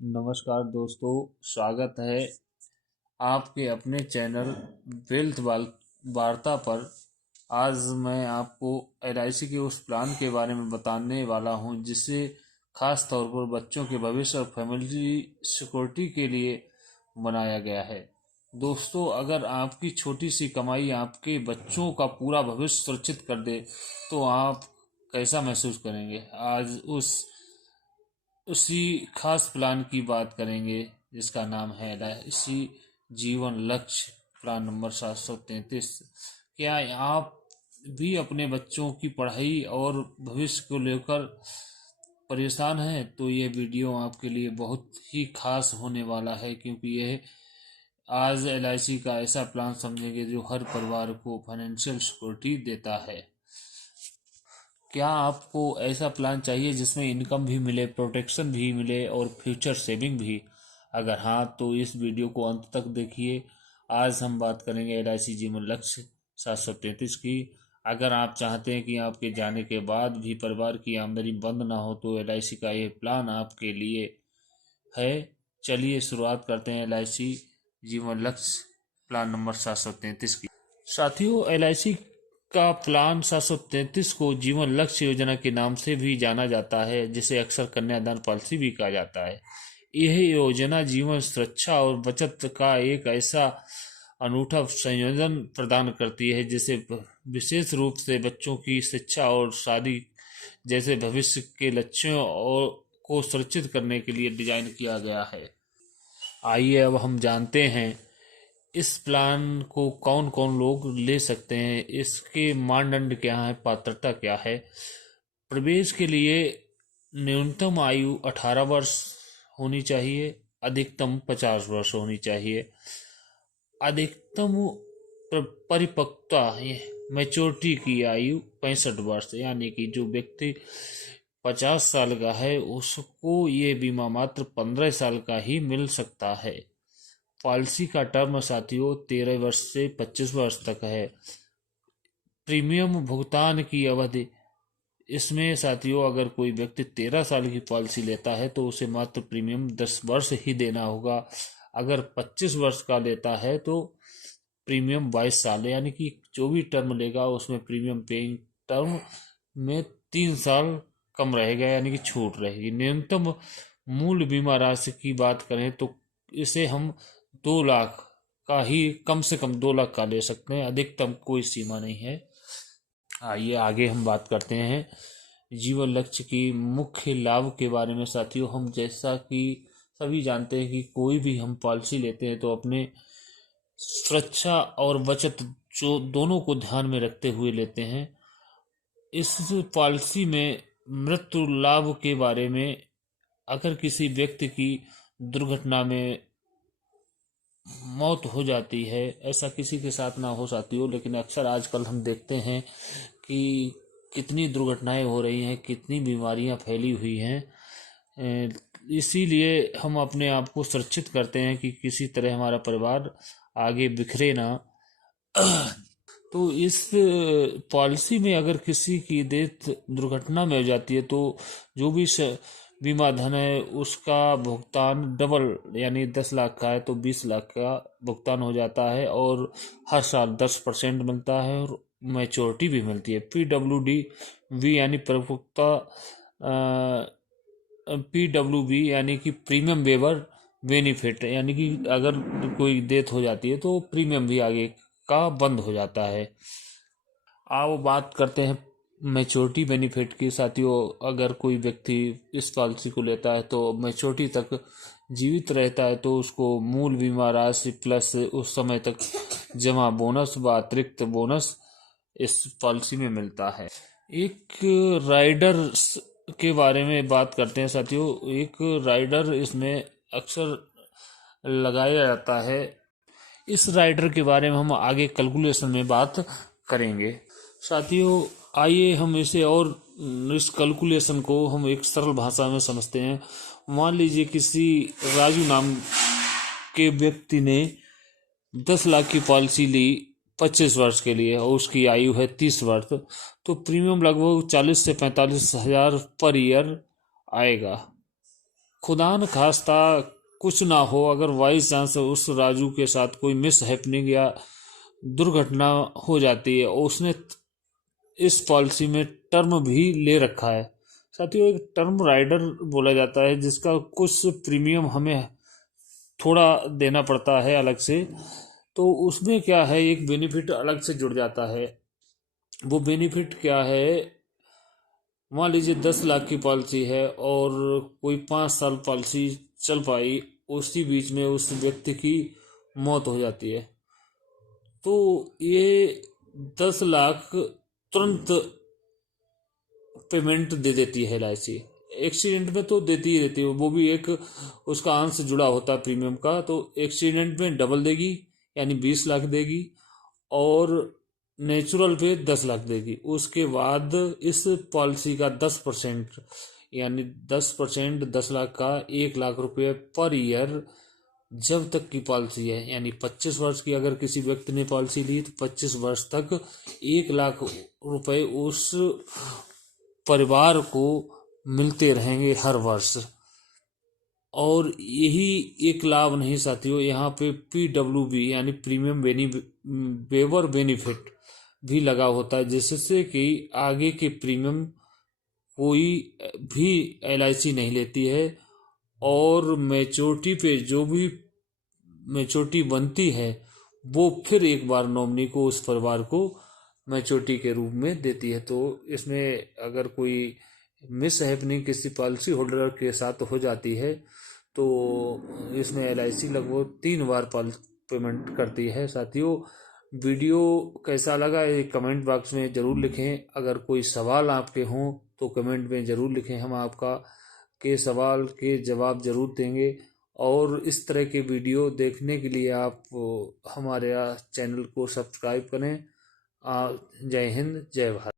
नमस्कार दोस्तों, स्वागत है आपके अपने चैनल वेल्थ वार्ता पर। आज मैं आपको एलआईसी के उस प्लान के बारे में बताने वाला हूं जिसे खास तौर पर बच्चों के भविष्य और फैमिली सिक्योरिटी के लिए बनाया गया है। दोस्तों, अगर आपकी छोटी सी कमाई आपके बच्चों का पूरा भविष्य सुरक्षित कर दे तो आप कैसा महसूस करेंगे। आज उसी खास प्लान की बात करेंगे जिसका नाम है एलआईसी जीवन लक्ष्य प्लान नंबर 733। क्या आप भी अपने बच्चों की पढ़ाई और भविष्य को लेकर परेशान हैं? तो ये वीडियो आपके लिए बहुत ही खास होने वाला है, क्योंकि यह आज एलआईसी का ऐसा प्लान समझेंगे जो हर परिवार को फाइनेंशियल सिक्योरिटी देता है। क्या आपको ऐसा प्लान चाहिए जिसमें इनकम भी मिले, प्रोटेक्शन भी मिले और फ्यूचर सेविंग भी? अगर हाँ, तो इस वीडियो को अंत तक देखिए। आज हम बात करेंगे एलआईसी जीवन लक्ष्य 733 की। अगर आप चाहते हैं कि आपके जाने के बाद भी परिवार की आमदनी बंद ना हो तो एलआईसी का ये प्लान आपके लिए है। चलिए शुरुआत करते हैं एलआईसी जीवन लक्ष्य प्लान नंबर 733 की। साथियों, एलआईसी का प्लान 733 को जीवन लक्ष्य योजना के नाम से भी जाना जाता है, जिसे अक्सर कन्यादान पॉलिसी भी कहा जाता है। यह योजना जीवन सुरक्षा और बचत का एक ऐसा अनूठा संयोजन प्रदान करती है जिसे विशेष रूप से बच्चों की शिक्षा और शादी जैसे भविष्य के लक्ष्यों और को सुरक्षित करने के लिए डिजाइन किया गया है। आइए अब हम जानते हैं इस प्लान को कौन कौन लोग ले सकते हैं, इसके मानदंड क्या है, पात्रता क्या है। प्रवेश के लिए न्यूनतम आयु 18 वर्ष होनी चाहिए, अधिकतम 50 वर्ष होनी चाहिए। अधिकतम परिपक्वता मैच्योरिटी की आयु 65 वर्ष, यानी कि जो व्यक्ति 50 साल का है उसको ये बीमा मात्र 15 साल का ही मिल सकता है। पॉलिसी का टर्म साथियों 13 वर्ष से 25 वर्ष तक है। प्रीमियम भुगतान की अवधि, इसमें साथियों अगर कोई व्यक्ति 13 साल की पॉलिसी लेता है तो उसे मात्र प्रीमियम 10 वर्ष ही देना होगा। अगर 25 वर्ष का लेता है तो प्रीमियम 22 साल, यानी कि जो भी टर्म लेगा उसमें प्रीमियम पेइंग टर्म में 3 साल कम रहेगा, यानी कि छूट रहेगी। न्यूनतम मूल बीमा राशि की बात करें तो इसे हम 2 लाख का ही, कम से कम 2 लाख का ले सकते हैं, अधिकतम कोई सीमा नहीं है। आइए आगे हम बात करते हैं जीवन लक्ष्य की मुख्य लाभ के बारे में। साथियों, हम जैसा कि सभी जानते हैं कि कोई भी हम पॉलिसी लेते हैं तो अपने सुरक्षा और बचत जो दोनों को ध्यान में रखते हुए लेते हैं। इस पॉलिसी में मृत्यु लाभ के बारे में, अगर किसी व्यक्ति की दुर्घटना में मौत हो जाती है, ऐसा किसी के साथ ना हो सकती हो, लेकिन अक्सर आजकल हम देखते हैं कि कितनी दुर्घटनाएं हो रही हैं, कितनी बीमारियां फैली हुई हैं। इसीलिए हम अपने आप को सुरक्षित करते हैं कि किसी तरह हमारा परिवार आगे बिखरे ना। तो इस पॉलिसी में अगर किसी की डेथ दुर्घटना में हो जाती है तो जो भी बीमा धन है उसका भुगतान डबल, यानी 10 लाख का है तो 20 लाख का भुगतान हो जाता है और हर साल 10% मिलता है और मैच्योरिटी भी मिलती है। PWD यानी परिपक्वता, PWB यानी कि प्रीमियम वेवर बेनिफिट, यानी कि अगर कोई डेथ हो जाती है तो प्रीमियम भी आगे का बंद हो जाता है। आओ बात करते हैं मैच्योरिटी बेनिफिट की। साथियों, अगर कोई व्यक्ति इस पॉलिसी को लेता है तो मैच्योरिटी तक जीवित रहता है तो उसको मूल बीमा राशि प्लस उस समय तक जमा बोनस व अतिरिक्त बोनस इस पॉलिसी में मिलता है। एक राइडर के बारे में बात करते हैं साथियों। एक राइडर इसमें अक्सर लगाया जाता है। इस राइडर के बारे में हम आगे कैलकुलेशन में बात करेंगे। साथियों, आइए हम इसे और इस कैलकुलेशन को हम एक सरल भाषा में समझते हैं। मान लीजिए किसी राजू नाम के व्यक्ति ने 10 लाख की पॉलिसी ली 25 वर्ष के लिए और उसकी आयु है 30 वर्ष, तो प्रीमियम लगभग 40 से 45 हजार पर ईयर आएगा। खुदा न खास्ता कुछ ना हो, अगर बाई चांस उस राजू के साथ कोई मिस हैपनिंग या दुर्घटना हो जाती है और उसने इस पॉलिसी में टर्म भी ले रखा है। साथियों, एक टर्म राइडर बोला जाता है जिसका कुछ प्रीमियम हमें थोड़ा देना पड़ता है अलग से। तो उसमें क्या है, एक बेनिफिट अलग से जुड़ जाता है। वो बेनिफिट क्या है, मान लीजिए 10 लाख की पॉलिसी है और कोई 5 साल पॉलिसी चल पाई, उसी बीच में उस व्यक्ति की मौत हो जाती है, तो ये 10 लाख तुरंत पेमेंट दे देती है LIC। एक्सीडेंट में तो देती ही रहती है, वो भी एक उसका अंश जुड़ा होता है प्रीमियम का। तो एक्सीडेंट में डबल देगी यानी 20 लाख देगी, और नेचुरल पे 10 लाख देगी। उसके बाद इस पॉलिसी का 10% यानी 10%, 10 लाख का 1 लाख रुपये पर ईयर जब तक की पॉलिसी है, यानी 25 वर्ष की अगर किसी व्यक्ति ने पॉलिसी ली तो 25 वर्ष तक 1 लाख रुपये उस परिवार को मिलते रहेंगे हर वर्ष। और यही एक लाभ नहीं साथियों, यहाँ पे PWB यानी प्रीमियम वेवर बेनिफिट भी लगा होता है, जिससे कि आगे के प्रीमियम कोई भी LIC नहीं लेती है, और मैच्योरिटी पे जो भी मैच्योरिटी बनती है वो फिर एक बार नॉमिनी को, उस परिवार को मैच्योरिटी के रूप में देती है। तो इसमें अगर कोई मिस हैपनिंग किसी पॉलिसी होल्डर के साथ हो जाती है तो इसमें LIC लगभग 3 बार पेमेंट करती है। साथियों, वीडियो कैसा लगा ये कमेंट बॉक्स में ज़रूर लिखें। अगर कोई सवाल आपके हों तो कमेंट में ज़रूर लिखें, हम आपका के सवाल के जवाब ज़रूर देंगे। और इस तरह के वीडियो देखने के लिए आप हमारे चैनल को सब्सक्राइब करें। जय हिंद, जय भारत।